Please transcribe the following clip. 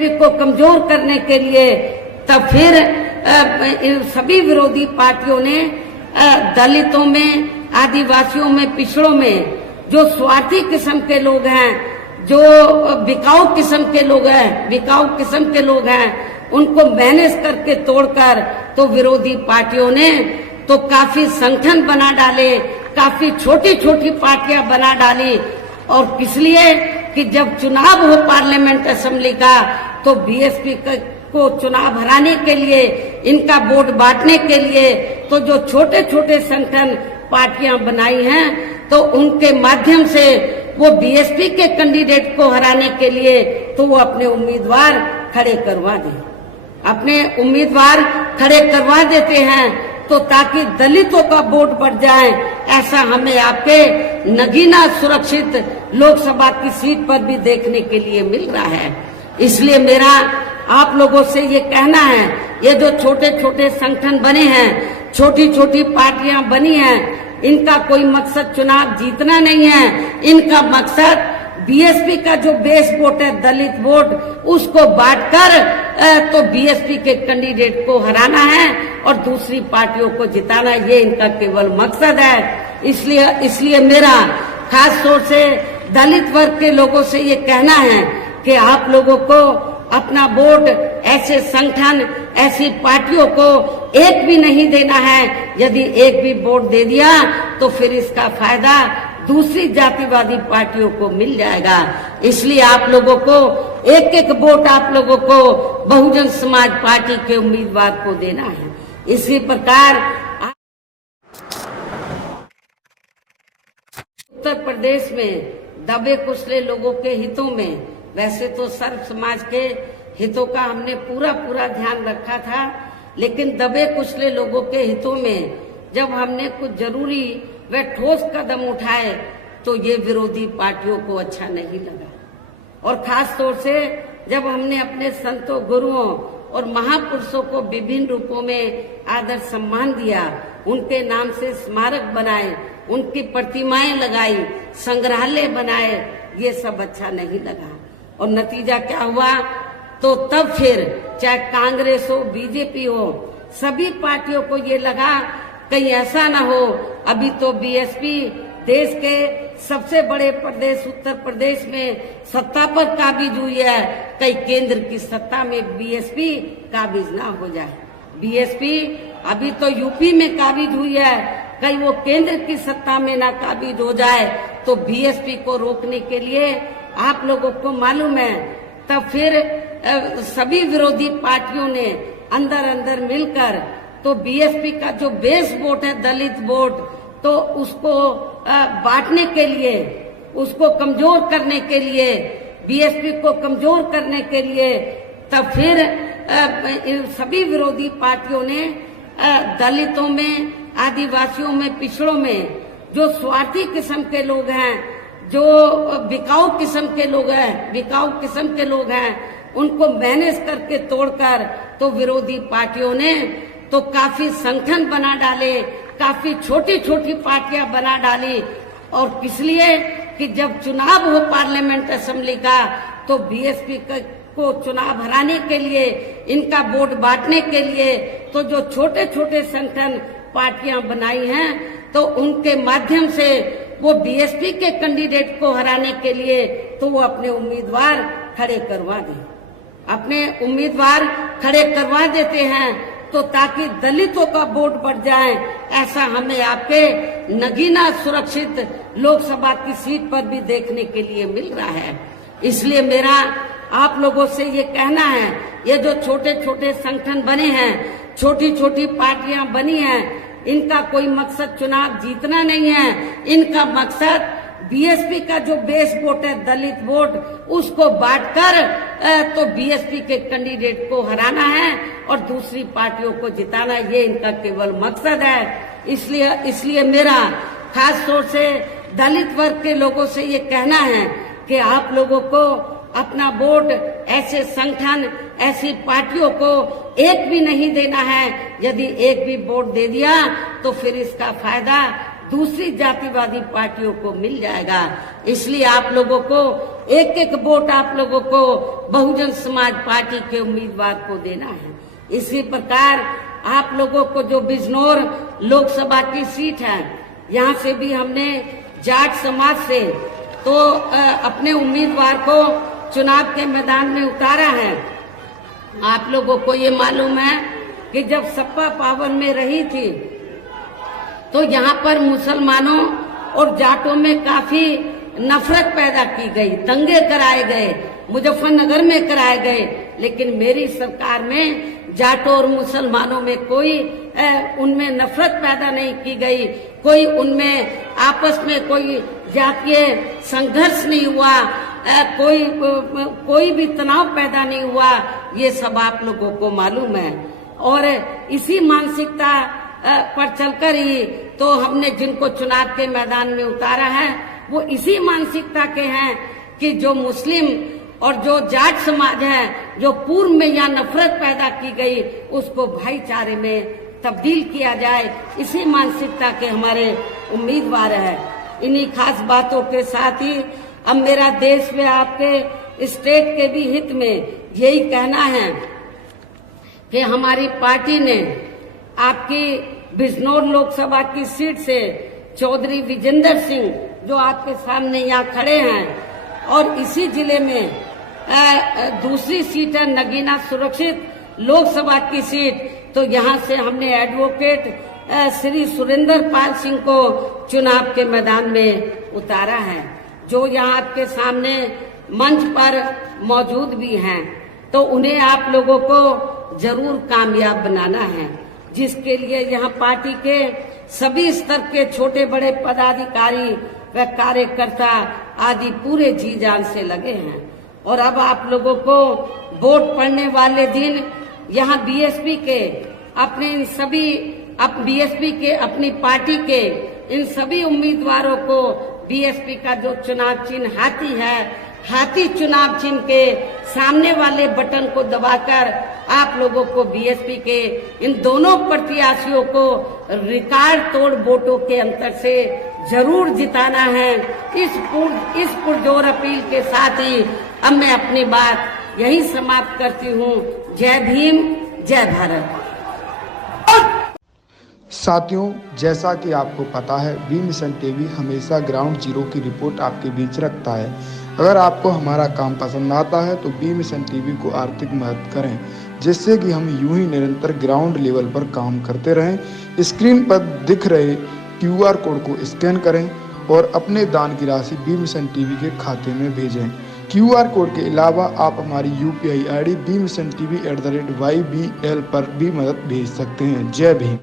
BJP को कमजोर करने के लिए तब फिर सभी विरोधी पार्टियों ने दलितों में, आदिवासियों में, पिछड़ों में जो स्वार्थी किस्म के लोग हैं, जो बिकाऊ किस्म के लोग हैं, उनको मैनेज करके तोड़कर तो विरोधी पार्टियों ने तो काफी संगठन बना डाले, काफी छोटी छोटी पार्टियां बना डाली। और किस लिए कि जब चुनाव हो पार्लियामेंट असेंबली का तो बीएसपी को चुनाव हराने के लिए, इनका वोट बांटने के लिए तो जो छोटे छोटे संगठन पार्टियां बनाई हैं तो उनके माध्यम से वो बीएसपी के कैंडिडेट को हराने के लिए तो वो अपने उम्मीदवार खड़े करवा देते हैं तो ताकि दलितों का वोट बढ़ जाए। ऐसा हमें आपके नगीना सुरक्षित लोकसभा की सीट पर भी देखने के लिए मिल रहा है। इसलिए मेरा आप लोगों से ये कहना है, ये जो छोटे छोटे संगठन बने हैं, छोटी छोटी पार्टियां बनी हैं, इनका कोई मकसद चुनाव जीतना नहीं है। इनका मकसद बीएसपी का जो बेस वोट है, दलित वोट, उसको बांटकर तो बीएसपी के कैंडिडेट को हराना है और दूसरी पार्टियों को जिताना, ये इनका केवल मकसद है। इसलिए मेरा खास तौर से दलित वर्ग के लोगों से ये कहना है कि आप लोगों को अपना वोट ऐसे संगठन, ऐसी पार्टियों को एक भी नहीं देना है। यदि एक भी वोट दे दिया तो फिर इसका फायदा दूसरी जातिवादी पार्टियों को मिल जाएगा। इसलिए आप लोगों को एक एक वोट आप लोगों को बहुजन समाज पार्टी के उम्मीदवार को देना है। इसी प्रकार उत्तर प्रदेश में दबे कुचले लोगों के हितों में, वैसे तो सर्व समाज के हितों का हमने पूरा ध्यान रखा था, लेकिन दबे कुचले लोगों के हितों में जब हमने कुछ जरूरी व ठोस कदम उठाए तो ये विरोधी पार्टियों को अच्छा नहीं लगा। और खास तौर से जब हमने अपने संतों, गुरुओं और महापुरुषों को विभिन्न रूपों में आदर सम्मान दिया, उनके नाम से स्मारक बनाए, उनकी प्रतिमाएं लगाई, संग्रहालय बनाए, ये सब अच्छा नहीं लगा। और नतीजा क्या हुआ तो तब फिर चाहे कांग्रेस हो, बीजेपी हो, सभी पार्टियों को ये लगा कहीं ऐसा ना हो, अभी तो बीएसपी देश के सबसे बड़े प्रदेश उत्तर प्रदेश में सत्ता पर काबिज हुई है, कहीं केंद्र की सत्ता में बीएसपी काबिज ना हो जाए। बीएसपी अभी तो यूपी में काबिज हुई है, कहीं वो केंद्र की सत्ता में ना काबिज हो जाए। तो बीएसपी को रोकने के लिए आप लोगों को मालूम है, तब फिर सभी विरोधी पार्टियों ने अंदर मिलकर तो बीएसपी का जो बेस वोट है, दलित वोट, तो उसको बांटने के लिए, उसको कमजोर करने के लिए, बीएसपी को कमजोर करने के लिए तब फिर सभी विरोधी पार्टियों ने दलितों में, आदिवासियों में, पिछड़ों में जो स्वार्थी किस्म के लोग हैं, जो बिकाऊ किस्म के लोग हैं, उनको मैनेज करके तोड़कर तो विरोधी पार्टियों ने तो काफी संगठन बना डाले, काफी छोटी छोटी पार्टियां बना डाली। और किस लिए कि जब चुनाव हो पार्लियामेंट असेंबली का तो बीएसपी को चुनाव हराने के लिए, इनका वोट बांटने के लिए तो जो छोटे छोटे संगठन पार्टियां बनाई हैं तो उनके माध्यम से वो बीएसपी के कैंडिडेट को हराने के लिए तो वो अपने उम्मीदवार खड़े करवा देते हैं तो ताकि दलितों का वोट बढ़ जाए। ऐसा हमें आपके नगीना सुरक्षित लोकसभा की सीट पर भी देखने के लिए मिल रहा है। इसलिए मेरा आप लोगों से ये कहना है, ये जो छोटे छोटे संगठन बने हैं, छोटी छोटी पार्टियां बनी हैं, इनका कोई मकसद चुनाव जीतना नहीं है। इनका मकसद बीएसपी का जो बेस वोट है, दलित वोट, उसको बांटकर तो बीएसपी के कैंडिडेट को हराना है और दूसरी पार्टियों को जिताना, ये इनका केवल मकसद है। इसलिए मेरा खास तौर से दलित वर्ग के लोगों से ये कहना है कि आप लोगों को अपना वोट ऐसे संगठन, ऐसी पार्टियों को एक भी नहीं देना है। यदि एक भी वोट दे दिया तो फिर इसका फायदा दूसरी जातिवादी पार्टियों को मिल जाएगा। इसलिए आप लोगों को एक एक वोट आप लोगों को बहुजन समाज पार्टी के उम्मीदवार को देना है। इसी प्रकार आप लोगों को जो बिजनौर लोकसभा की सीट है, यहाँ से भी हमने जाट समाज से तो अपने उम्मीदवार को चुनाव के मैदान में उतारा है। आप लोगों को ये मालूम है कि जब सपा पावर में रही थी तो यहाँ पर मुसलमानों और जाटों में काफी नफरत पैदा की गई, दंगे कराए गए, मुजफ्फरनगर में कराए गए। लेकिन मेरी सरकार में जाटों और मुसलमानों में कोई उनमें नफरत पैदा नहीं की गई, कोई उनमें आपस में कोई जातीय संघर्ष नहीं हुआ, कोई भी तनाव पैदा नहीं हुआ। ये सब आप लोगों को मालूम है। और इसी मानसिकता पर चलकर ही तो हमने जिनको चुनाव के मैदान में उतारा है वो इसी मानसिकता के हैं कि जो मुस्लिम और जो जाट समाज है, जो पूर्व में यहाँ नफरत पैदा की गई, उसको भाईचारे में तब्दील किया जाए। इसी मानसिकता के हमारे उम्मीदवार है। इन्हीं खास बातों के साथ ही अब मेरा देश में आपके स्टेट के भी हित में यही कहना है कि हमारी पार्टी ने आपकी बिजनौर लोकसभा की सीट से चौधरी विजेंद्र सिंह, जो आपके सामने यहाँ खड़े हैं, और इसी जिले में दूसरी सीट है नगीना सुरक्षित लोकसभा की सीट, तो यहाँ से हमने एडवोकेट श्री सुरेंद्र पाल सिंह को चुनाव के मैदान में उतारा है, जो यहाँ आपके सामने मंच पर मौजूद भी हैं। तो उन्हें आप लोगों को जरूर कामयाब बनाना है, जिसके लिए यहाँ पार्टी के सभी स्तर के छोटे बड़े पदाधिकारी व कार्यकर्ता आदि पूरे जी जान से लगे हैं। और अब आप लोगों को वोट पड़ने वाले दिन यहाँ बीएसपी के अपने इन सभी बीएसपी के अपनी पार्टी के इन सभी उम्मीदवारों को बीएसपी का जो चुनाव चिन्ह हाथी है, हाथी चुनाव चिन्ह के सामने वाले बटन को दबाकर आप लोगों को बीएसपी के इन दोनों प्रत्याशियों को रिकॉर्ड तोड़ वोटों के अंतर से जरूर जिताना है। इस पुरजोर अपील के साथ ही अब मैं अपनी बात यही समाप्त करती हूँ। जय भीम, जय भारत। साथियों, जैसा कि आपको पता है, बी मिशन टीवी हमेशा ग्राउंड जीरो की रिपोर्ट आपके बीच रखता है। अगर आपको हमारा काम पसंद आता है तो बी मिशन टीवी को आर्थिक मदद करें, जिससे कि हम यूं ही निरंतर ग्राउंड लेवल पर काम करते रहें। स्क्रीन पर दिख रहे QR कोड को स्कैन करें और अपने दान की राशि बी मिशन टीवी के खाते में भेजें। QR कोड के अलावा आप हमारी UPI ID bmissiontv@ybl पर भी मदद भेज सकते हैं। जय भीम।